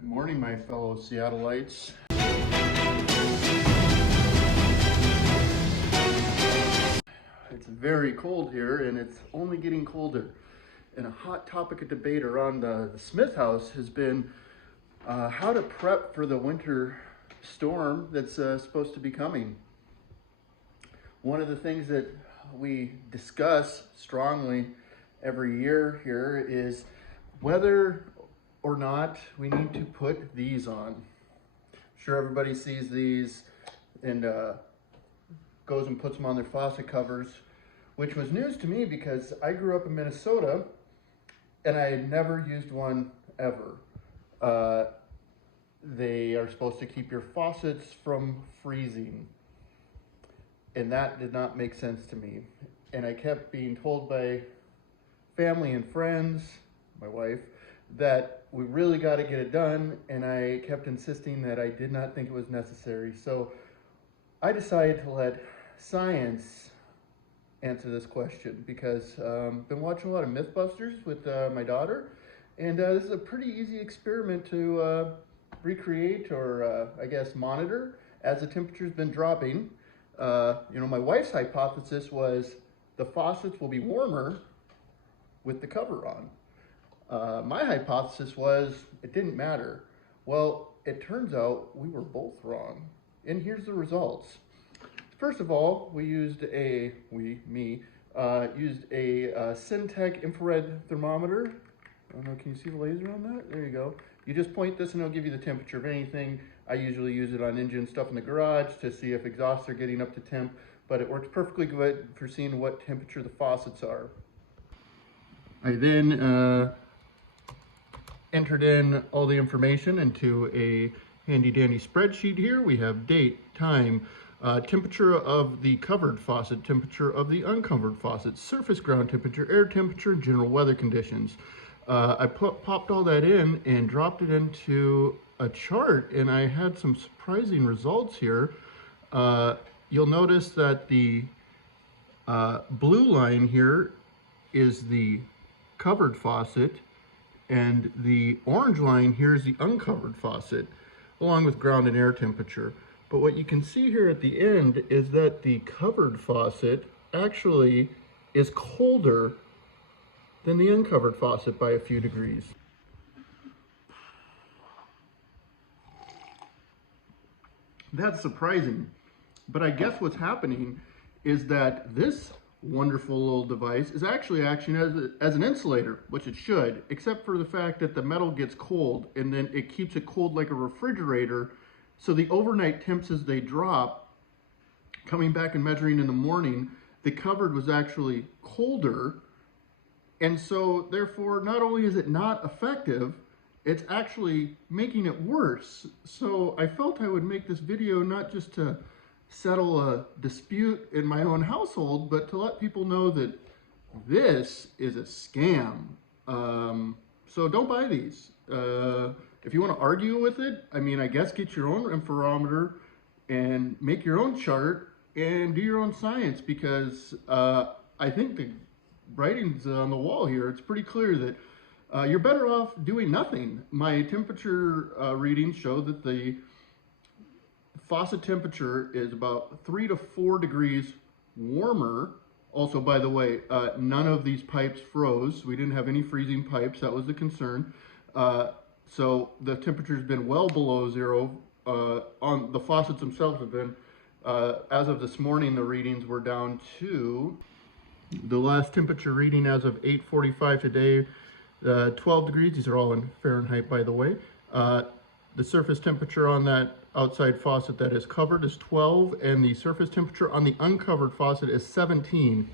Good morning, my fellow Seattleites. It's very cold here, and it's only getting colder. And a hot topic of debate around the Smith house has been how to prep for the winter storm that's supposed to be coming. One of the things that we discuss strongly every year here is whether or not we need to put these on. I'm sure everybody sees these and goes and puts them on their faucet covers, which was news to me because I grew up in Minnesota and I had never used one ever. They are supposed to keep your faucets from freezing, and that did not make sense to me. And I kept being told by family and friends, my wife, that we really got to get it done, and I kept insisting that I did not think it was necessary. So I decided to let science answer this question because I've been watching a lot of Mythbusters with my daughter, and this is a pretty easy experiment to recreate or I guess monitor as the temperature's been dropping. My wife's hypothesis was the faucets will be warmer with the cover on. My hypothesis was it didn't matter. Well, it turns out we were both wrong. And here's the results. First of all, we used a Syntec infrared thermometer. I don't know, can you see the laser on that? There you go. You just point this and it'll give you the temperature of anything. I usually use it on engine stuff in the garage to see if exhausts are getting up to temp, but it works perfectly good for seeing what temperature the faucets are. I then entered in all the information into a handy dandy spreadsheet here. We have date, time, temperature of the covered faucet, temperature of the uncovered faucet, surface ground temperature, air temperature, general weather conditions. I popped all that in and dropped it into a chart, and I had some surprising results here. You'll notice that the blue line here is the covered faucet, and the orange line here is the uncovered faucet, along with ground and air temperature. But what you can see here at the end is that the covered faucet actually is colder than the uncovered faucet by a few degrees. That's surprising, but I guess what's happening is that this wonderful little device is actually acting as an insulator, which it should, except for the fact that the metal gets cold and then it keeps it cold like a refrigerator. So the overnight temps as they drop, coming back and measuring in the morning, the covered was actually colder. And so therefore, not only is it not effective, it's actually making it worse. So I felt I would make this video not just to settle a dispute in my own household, but to let people know that this is a scam. So don't buy these. If you want to argue with it, I guess get your own interferometer and make your own chart and do your own science, because I think the writing's on the wall here. It's pretty clear that you're better off doing nothing. My temperature readings show that the faucet temperature is about 3 to 4 degrees warmer. Also, by the way, none of these pipes froze. We didn't have any freezing pipes. That was the concern. So the temperature's been well below zero. On the faucets themselves have been, as of this morning, the readings were down to the last temperature reading as of 8:45 today, 12 degrees. These are all in Fahrenheit, by the way. The surface temperature on that outside faucet that is covered is 12, and the surface temperature on the uncovered faucet is 17.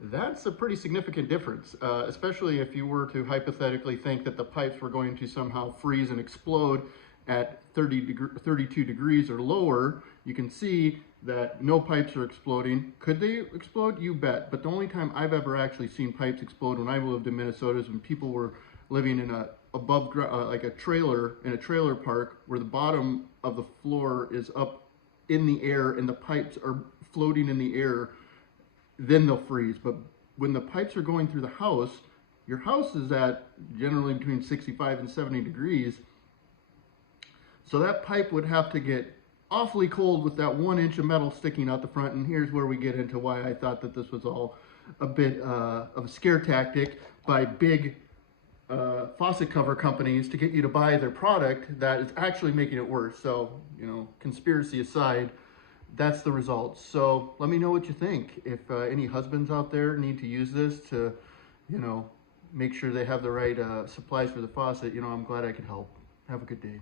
That's a pretty significant difference, especially if you were to hypothetically think that the pipes were going to somehow freeze and explode at 32 degrees or lower. You can see that no pipes are exploding. Could they explode? You bet. But the only time I've ever actually seen pipes explode when I lived in Minnesota is when people were living in like a trailer, in a trailer park, where the bottom of the floor is up in the air and the pipes are floating in the air. Then they'll freeze. But when the pipes are going through the house, your house is at generally between 65 and 70 degrees. So that pipe would have to get awfully cold with that 1 inch of metal sticking out the front. And here's where we get into why I thought that this was all a bit of a scare tactic by big faucet cover companies to get you to buy their product that is actually making it worse. So, you know, conspiracy aside, that's the results. So let me know what you think. If any husbands out there need to use this to, you know, make sure they have the right supplies for the faucet, you know, I'm glad I could help. Have a good day.